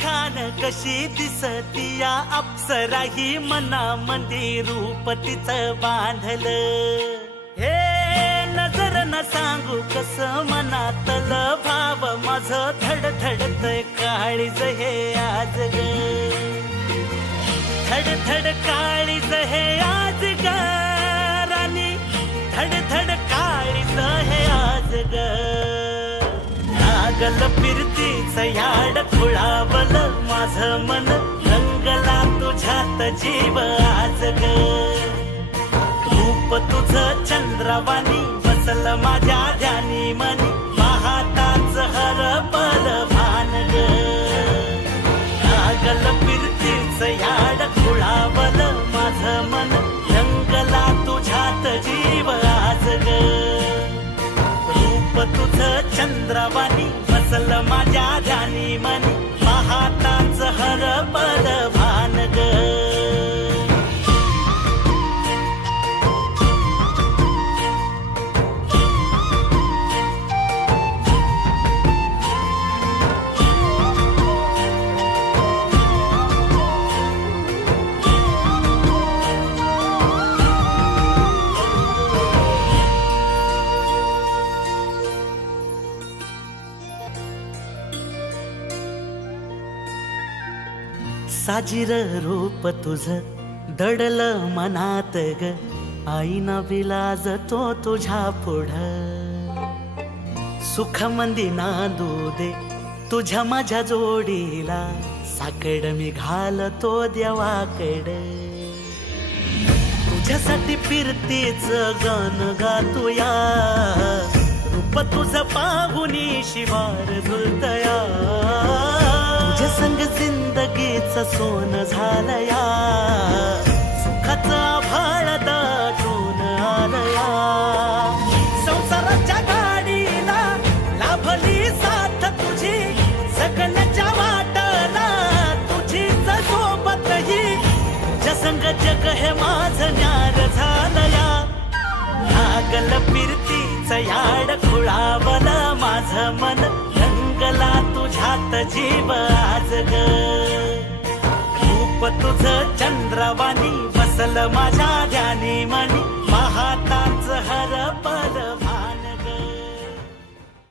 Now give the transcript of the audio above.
खान कशी दिसती या अप्सरा ही मनामध्ये रूप तिचं बांधलं. हे नजर न सांगू कस मनातलं भाव माझं धडधडतय काळीज हे आज ग. धडधड काळीज हे आज ग राणी, धडधड काळीज हे आज ग. लागल फिरतीच याड खुळावल माझं मन, रंगला तुझ्यात जीव आज ग. रूप तुझं चंद्रवाणी बसल माझ्या ध्यानी मनी, पाहताच हरपल भान ग. लागल फिरतीच याड खुळावल माझं मन, रंगला तुझ्यात जीव आज ग. रूप तुझं चंद्रवाणी बसल माझ्या ध्यानी मनी, पाहताच हरपल भान ग. साजीर रूप तुझं दडल मनात ग, आईना विलाज तो तुझ्या पुढं. सुख मंदी नांदू दे तुझ्या माझ्या जोडीला, साकड मी घालतो देवाकड. तुझ्यासाठी फिरतीच गान गातोया, रूप तुझं पाहुनी शिवार झुलतया. तुझ्या संग जिंदगीच सोन झालया, सुखाचा आभाळ दाटून आलया. संसाराच्या गाडीला लाभली साथ तुझी, जगण्याच्या वाटला तुझीच सोबत ही. तुझ्या संग जग हे माझं न्यार झालया. लागल फिरतीच याड खुळावल माझं मन, रंगला तुझ्यात जीव आज ग. रूप तुझं चंद्रवाणी बसल माझ्या ध्यानी मनी,